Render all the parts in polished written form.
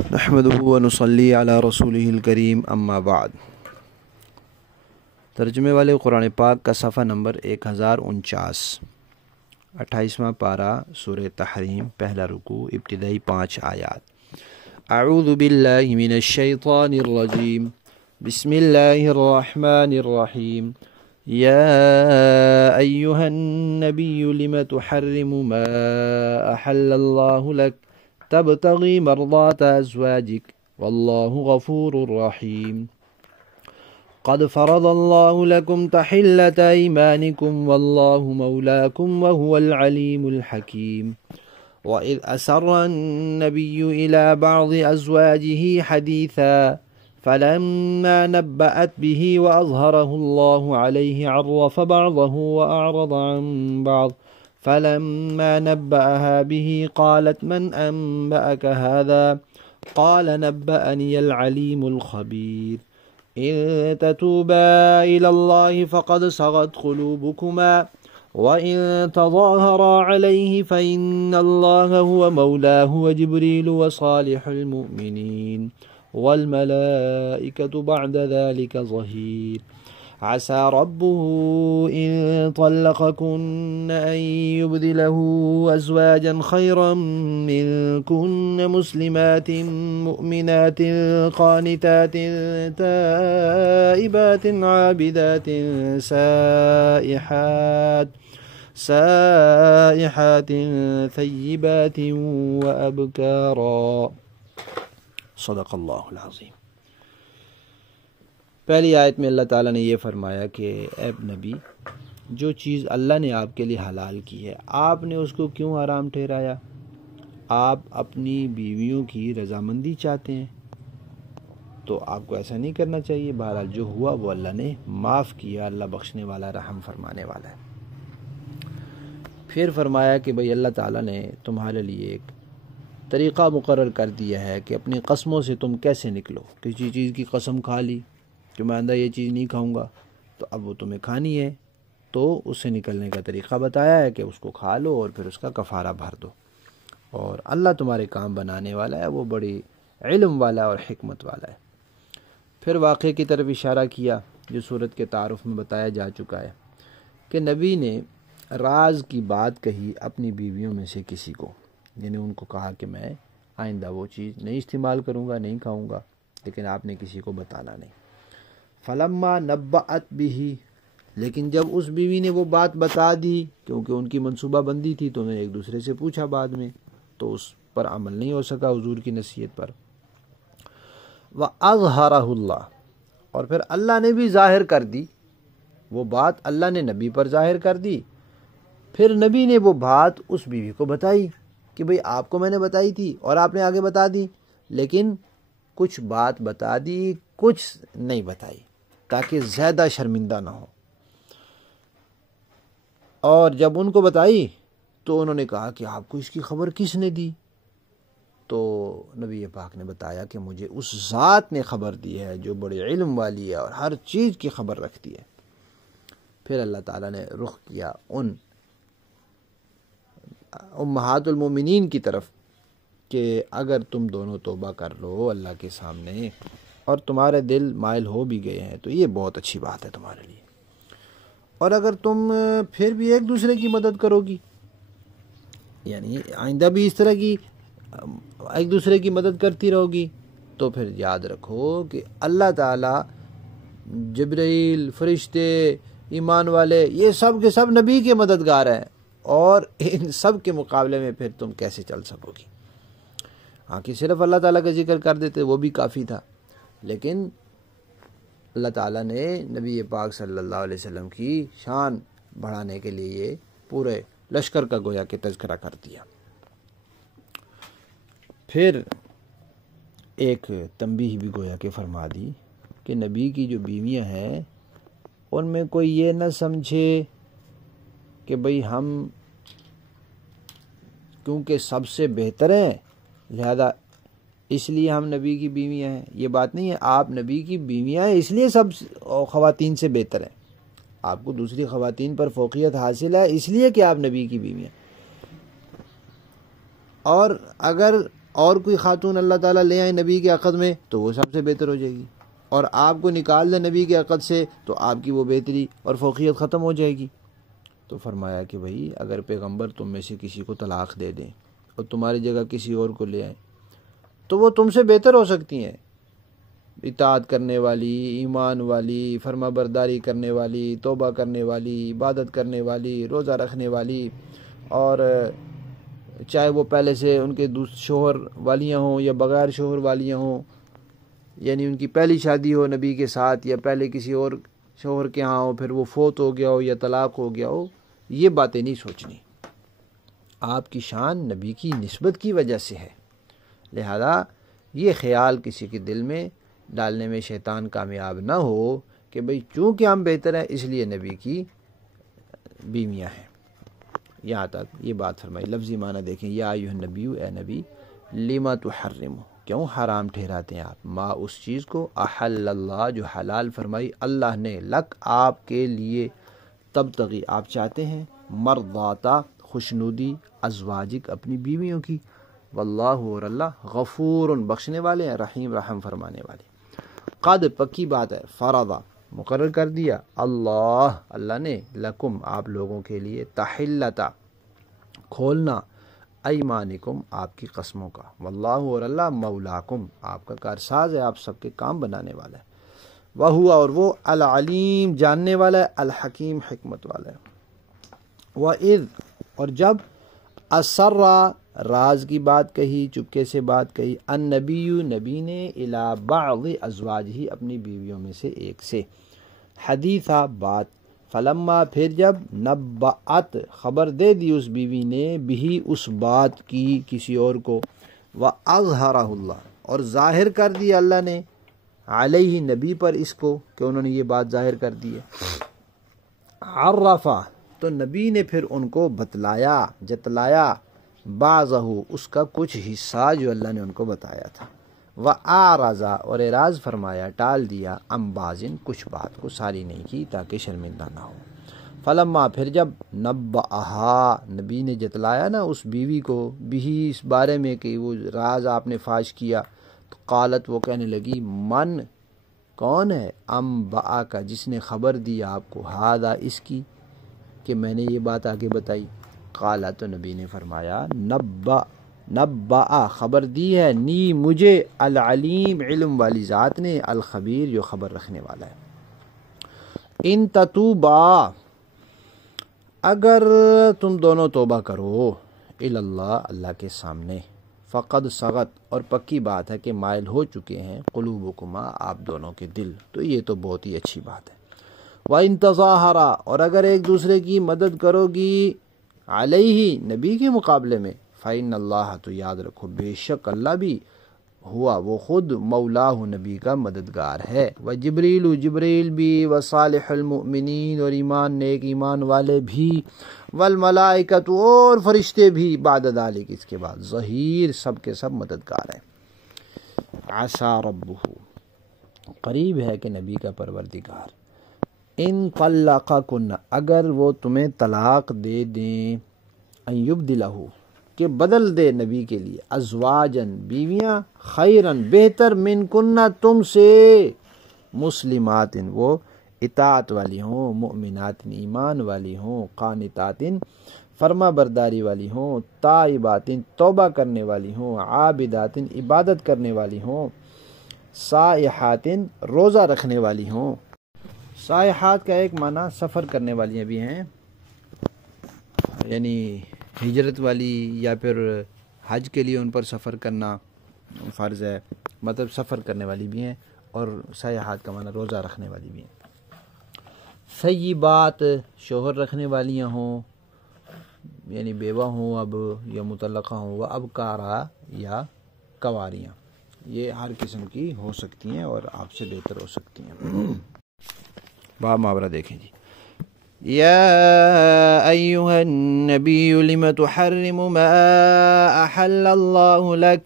نحمدہ و نصلی علی رسولہ الکریم اما بعد۔ ترجمے والے قرآن پاک کا صفحہ نمبر 1049، 28واں پارہ سورہ تحریم، پہلا رکوع، ابتدائی 5 آیات۔ اعوذ باللہ من الشیطان الرجیم، بسم اللہ الرحمن الرحیم۔ یا ایہا النبی لم تحرم ما احل اللہ لک تبتغی مرضات ازواجک واللہ غفور رحیم۔ قد فرض اللہ لکم تحلۃ ایمانکم واللہ مولاکم وہو العلیم الحکیم۔ وَإِذْ أَسَرَّ النَّبِيُّ إِلَى بَعْضِ أَزْوَاجِهِ حَدِيثًا فَلَمَّا نَبَّأَتْ بِهِ وَأَظْهَرَهُ اللَّهُ عَلَيْهِ عَرَّفَ بَعْضَهُ وَأَعْرَضَ عَنْ بَعْضٍ فَلَمَّا نَبَّأَهَا بِهِ قَالَتْ مَنْ أَنبَأَكَ هَذَا قَالَ نَبَّأَنِيَ الْعَلِيمُ الْخَبِيرُ إِن تَتُوبَا إِلَى اللَّهِ فَقَدْ صَغَتْ قُلُوبُكُمَا وَإِن تَظَاهَرَا عَلَيْهِ فَإِنَّ اللَّهَ هُوَ مَوْلَاهُ وَجِبْرِيلُ وَصَالِحُ الْمُؤْمِنِينَ وَالْمَلَائِكَةُ بَعْدَ ذَلِكَ ظَهِيرٌ عسى ربه إن طلقكن أن يبدله أزواجا خيرا منكن مسلمات مؤمنات قانتات تائبات عابدات سائحات ثيبات وأبكارا۔ صدق اللہ العظیم۔ پہلی آیت میں اللہ تعالیٰ نے یہ فرمایا کہ اے نبی، جو چیز اللہ نے آپ کے لیے حلال کی ہے آپ نے اس کو کیوں حرام ٹھہرایا؟ آپ اپنی بیویوں کی رضامندی چاہتے ہیں تو آپ کو ایسا نہیں کرنا چاہیے۔ بہرحال جو ہوا وہ اللہ نے معاف کیا، اللہ بخشنے والا، رحم فرمانے والا ہے۔ پھر فرمایا کہ بھئی اللہ تعالیٰ نے تمہارے لیے ایک طریقہ مقرر کر دیا ہے کہ اپنی قسموں سے تم کیسے نکلو۔ کسی چیز کی قسم کھا لی کہ میں آئندہ یہ چیز نہیں کھاؤں گا، تو اب وہ تمہیں کھانی ہے، تو اس سے نکلنے کا طریقہ بتایا ہے کہ اس کو کھا لو اور پھر اس کا کفارہ بھر دو۔ اور اللہ تمہارے کام بنانے والا ہے، وہ بڑی علم والا اور حکمت والا ہے۔ پھر واقعے کی طرف اشارہ کیا جو سورت کے تعارف میں بتایا جا چکا ہے کہ نبی نے راز کی بات کہی اپنی بیویوں میں سے کسی کو، یعنی ان کو کہا کہ میں آئندہ وہ چیز نہیں استعمال کروں گا، نہیں کھاؤں گا، لیکن آپ نے کسی کو بتانا نہیں۔ فلما نبأت به، لیکن جب اس بیوی نے وہ بات بتا دی، کیونکہ ان کی منصوبہ بندی تھی تو انہوں نے ایک دوسرے سے پوچھا بعد میں، تو اس پر عمل نہیں ہو سکا حضور کی نصیحت پر۔ وَأَظْهَرَهُ اللَّهُ، اور پھر اللہ نے بھی ظاہر کر دی وہ بات، اللہ نے نبی پر ظاہر کر دی۔ پھر نبی نے وہ بات اس بیوی کو بتائی کہ بھئی آپ کو میں نے بتائی تھی اور آپ نے آگے بتا دی، لیکن کچھ بات بتا دی، کچھ نہیں بتائی تاکہ زیادہ شرمندہ نہ ہو۔ اور جب ان کو بتائی تو انہوں نے کہا کہ آپ کو اس کی خبر کس نے دی؟ تو نبی پاک نے بتایا کہ مجھے اس ذات نے خبر دی ہے جو بڑے علم والی ہے اور ہر چیز کی خبر رکھتی ہے۔ پھر اللہ تعالیٰ نے رخ کیا ان امہات المومنین کی طرف کہ اگر تم دونوں توبہ کر لو اللہ کے سامنے اور تمہارے دل مائل ہو بھی گئے ہیں تو یہ بہت اچھی بات ہے تمہارے لیے، اور اگر تم پھر بھی ایک دوسرے کی مدد کرو گی، یعنی آئندہ بھی اس طرح کی ایک دوسرے کی مدد کرتی رہو گی، تو پھر یاد رکھو کہ اللہ تعالیٰ، جبرائیل، فرشتے، ایمان والے، یہ سب کے سب نبی کے مددگار ہیں، اور ان سب کے مقابلے میں پھر تم کیسے چل سکو گی؟ ہاں کہ صرف اللہ تعالیٰ کا ذکر کر دیتے وہ بھی کافی تھا، لیکن اللہ تعالیٰ نے نبی پاک صلی اللہ علیہ وسلم کی شان بڑھانے کے لیے یہ پورے لشکر کا گویا کہ تذکرہ کر دیا۔ پھر ایک تنبیہ بھی گویا کہ فرما دی کہ نبی کی جو بیویاں ہیں ان میں کوئی یہ نہ سمجھے کہ بھئی ہم کیونکہ سب سے بہتر ہیں لہذا اس لیے ہم نبی کی بیویاں ہیں، یہ بات نہیں ہے۔ آپ نبی کی بیویاں ہیں اس لیے سب خواتین سے بہتر ہیں، آپ کو دوسری خواتین پر فوقیت حاصل ہے اس لیے کہ آپ نبی کی بیویاں۔ اور اگر اور کوئی خاتون اللہ تعالیٰ لے آئیں نبی کے عقد میں تو وہ سب سے بہتر ہو جائے گی، اور آپ کو نکال دیں نبی کے عقد سے تو آپ کی وہ بہتری اور فوقیت ختم ہو جائے گی۔ تو فرمایا کہ بھائی اگر پیغمبر تم میں سے کسی کو طلاق دے دیں اور تمہاری جگہ کسی اور کو لے آئیں تو وہ تم سے بہتر ہو سکتی ہیں، اطاعت کرنے والی، ایمان والی، فرما برداری کرنے والی، توبہ کرنے والی، عبادت کرنے والی، روزہ رکھنے والی، اور چاہے وہ پہلے سے ان کے شوہر والیاں ہوں یا بغیر شوہر والیاں ہوں، یعنی ان کی پہلی شادی ہو نبی کے ساتھ یا پہلے کسی اور شوہر کے ہاں ہو، پھر وہ فوت ہو گیا ہو یا طلاق ہو گیا ہو، یہ باتیں نہیں سوچنی۔ آپ کی شان نبی کی نسبت کی وجہ سے ہے، لہذا یہ خیال کسی کے دل میں ڈالنے میں شیطان کامیاب نہ ہو کہ بھئی چونکہ ہم بہتر ہیں اس لیے نبی کی بیویاں ہیں۔ یہاں تک یہ بات فرمائی۔ لفظی معنی دیکھیں، یا ایھا النبی، اے نبی، لما تحرم، کیوں حرام ٹھہراتے ہیں آپ، ما اس چیز کو، احل اللہ جو حلال فرمائی اللہ نے، لک آپ کے لیے، تبتغی آپ چاہتے ہیں، مرضاتا خوشنودی، ازواجک اپنی بیویوں کی، واللہ اور اللہ غفور بخشنے والے ہیں، رحیم رحم فرمانے والے۔ قد پکی بات ہے، فرضا مقرر کر دیا، اللہ نے، لکم آپ لوگوں کے لیے، تحلتا کھولنا، ایمانکم آپ کی قسموں کا، واللہ اور اللہ مولاکم آپ کا کارساز ہے، آپ سب کے کام بنانے والا ہے، وہوا اور وہ العلیم جاننے والا ہے، الحکیم حکمت والا ہے۔ وَإِذْ اور جب، اسرا راز کی بات کہی، چپکے سے بات کہی، النبی نبی نے، الی بعض ازواجہ اپنی بیویوں میں سے ایک سے، حدیثہ بات، فلما پھر جب، نبأت خبر دے دی اس بیوی نے، بھی اس بات کی کسی اور کو، وَأَظْهَرَهُ اللہ اور ظاہر کر دیا اللہ نے، علیہ نبی پر اس کو کہ انہوں نے یہ بات ظاہر کر دی ہے، عرفہ تو نبی نے پھر ان کو بتلایا، جتلایا، بعضہ اس کا کچھ حصہ جو اللہ نے ان کو بتایا تھا، وَأَعْرَضَ اور اعراض فرمایا، ٹال دیا، عن بعض کچھ بات کو، ساری نہیں کی تاکہ شرمندہ نہ ہو۔ فلما پھر جب، نبأہا نبی نے جتلایا نا اس بیوی کو، بھی اس بارے میں کہ وہ راز آپ نے فاش کیا، تو قالت وہ کہنے لگی، من کون ہے، انبأ کا جس نے خبر دی آپ کو، ھذا اس کی کہ میں نے یہ بات آگے بتائی، قالا تو نبی نے فرمایا، نبأ خبر دی ہے، نی مجھے، العلیم علم والی ذات نے، الخبیر جو خبر رکھنے والا ہے۔ ان تتوبا اگر تم دونوں توبہ کرو، اللہ اللہ کے سامنے، فقد صغت اور پکی بات ہے کہ مائل ہو چکے ہیں، قلوبکما آپ دونوں کے دل، تو یہ تو بہت ہی اچھی بات ہے۔ وَإِن تَظَاهَرَا اور اگر ایک دوسرے کی مدد کرو گی، علیہ نبی کے مقابلے میں، فَإِنَّ اللَّهَ تو یاد رکھو بے شک اللہ بھی، ہوا وہ خود، مولاہ نبی کا مددگار ہے، وجبریل جبریل بھی، وصالح المؤمنین اور ایمان نیک ایمان والے بھی، والملائکۃ اور فرشتے بھی، بعد ذلک اس کے بعد، ظہیر سب کے سب مددگار ہیں۔ عسیٰ ربہ قریب ہے کہ نبی کا پروردگار، ان طلقکن اگر وہ تمہیں طلاق دے دیں، ان یبدلہ کہ بدل دے نبی کے لیے، ازواجن بیویاں، خیرن بہتر، منکن تم سے، مسلمات وہ اطاعت والی ہوں، مؤمنات ایمان والی ہوں، قانتات فرما برداری والی ہوں، تائبات توبہ کرنے والی ہوں، عابدات عبادت کرنے والی ہوں، سائحات روزہ رکھنے والی ہوں۔ سائحات کا ایک معنی سفر کرنے والیاں بھی ہیں، یعنی ہجرت والی، یا پھر حج کے لیے ان پر سفر کرنا فرض ہے، مطلب سفر کرنے والی بھی ہیں، اور سیاحات کا معنی روزہ رکھنے والی بھی ہیں۔ سیبات شوہر رکھنے والیاں ہوں، یعنی بیوہ ہوں اب یا مطلقہ ہوں، وہ ابکارا یا کواریاں، یہ ہر قسم کی ہو سکتی ہیں اور آپ سے بہتر ہو سکتی ہیں۔ باب محاورہ دیکھیں جی، یا ایھا النبی لم تحرم ما احل اللہ لک،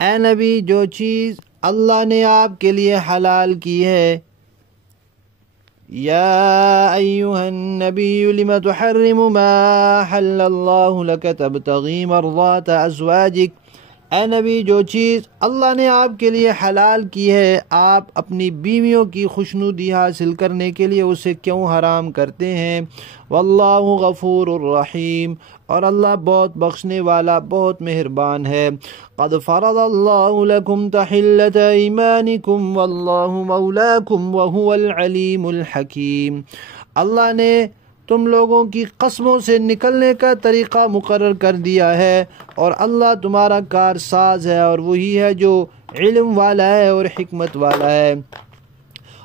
اے نبی جو چیز اللہ نے آپ کے لیے حلال کی ہے، یا ایھا النبی لم تحرم ما احل اللہ لک تبتغی مرضات ازواجک، اے نبی جو چیز اللہ نے آپ کے لیے حلال کی ہے آپ اپنی بیویوں کی خوشنودی حاصل کرنے کے لیے اسے کیوں حرام کرتے ہیں؟ واللہ غفور الرحیم، اور اللہ بہت بخشنے والا بہت مہربان ہے۔ قد فرض اللہ لکم تحلۃ ایمانکم واللہ مولاکم وہو العلیم الحکیم، اللہ نے تم لوگوں کی قسموں سے نکلنے کا طریقہ مقرر کر دیا ہے، اور اللہ تمہارا کار ساز ہے اور وہی ہے جو علم والا ہے اور حکمت والا ہے۔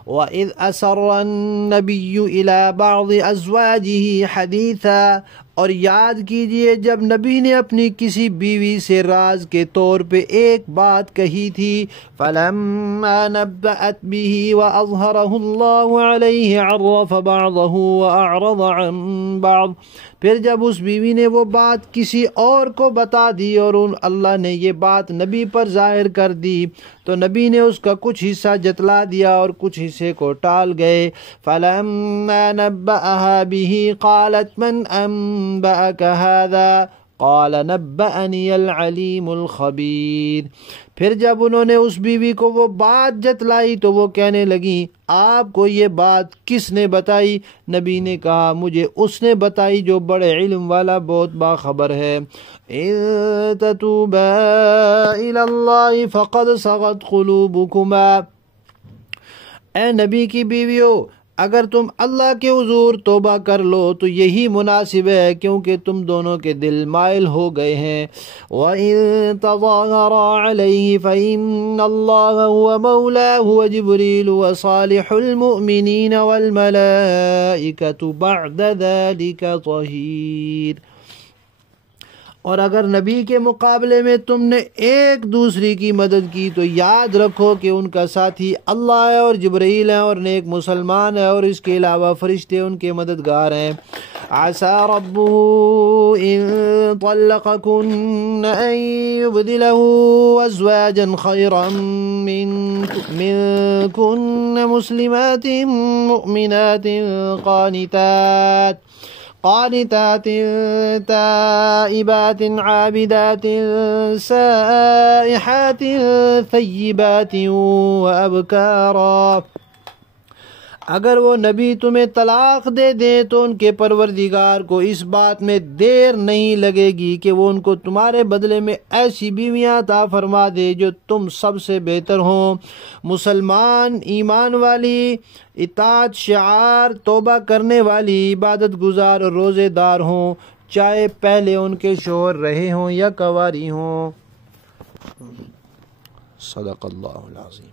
وَإِذْ أَسَرَّ النَّبِيُّ إِلَى بَعْضِ أَزْوَاجِهِ حَدِيثًا، اور یاد کیجئے جب نبی نے اپنی کسی بیوی سے راز کے طور پہ ایک بات کہی تھی، فَلَمَّا نَبَّأَتْ بِهِ وَأَظْهَرَهُ اللَّهُ عَلَيْهِ عَرَّفَ بَعْضَهُ وَأَعْرَضَ عَنْ بَعْضٍ، پھر جب اس بیوی نے وہ بات کسی اور کو بتا دی اور اللہ نے یہ بات نبی پر ظاہر کر دی تو نبی نے اس کا کچھ حصہ جتلا دیا اور کچھ حصے کو ٹال گئے۔ فَلَمَّا نَبَّأَهَا بِهِ قَالَتْ مَنْ أَنْبَأَكَ هَذَا قَالَ نَبَّأَنِيَ الْعَلِيمُ الْخَبِيرُ، پھر جب انہوں نے اس بیوی کو وہ بات جتلائی تو وہ کہنے لگیں آپ کو یہ بات کس نے بتائی؟ نبی نے کہا مجھے اس نے بتائی جو بڑے علم والا بہت باخبر ہے۔ إِن تَتُوبَا إِلَى اللَّهِ فَقَدْ صَغَتْ قُلُوبُكُمَا، اے نبی کی بیویوں اگر تم اللہ کے حضور توبہ کر لو تو یہی مناسب ہے کیونکہ تم دونوں کے دل مائل ہو گئے ہیں۔ وَإِن تَظَاهَرَا عَلَيْهِ فَإِنَّ اللَّهَ هُوَ مَوْلَاهُ وَجِبْرِيلُ وَصَالِحُ الْمُؤْمِنِينَ وَالْمَلَائِكَةُ بَعْدَ ذَلِكَ ظَهِيرٌ، اور اگر نبی کے مقابلے میں تم نے ایک دوسری کی مدد کی تو یاد رکھو کہ ان کا ساتھی اللہ ہے اور جبرائیل ہیں اور نیک مسلمان ہے اور اس کے علاوہ فرشتے ان کے مددگار ہیں۔ عسى ربه إن طلقكن أن يبدله أزواجا خيرا منكن مسلمات مؤمنات قانتات تائبات عابدات سائحات ثيبات وأبكارا، اگر وہ نبی تمہیں طلاق دے دیں تو ان کے پروردگار کو اس بات میں دیر نہیں لگے گی کہ وہ ان کو تمہارے بدلے میں ایسی بیویاں عطا فرما دے جو تم سب سے بہتر ہوں، مسلمان، ایمان والی، اطاعت شعار، توبہ کرنے والی، عبادت گزار اور روزے دار ہوں، چاہے پہلے ان کے شوہر رہے ہوں یا کنواری ہوں۔ صدق اللہ العظیم۔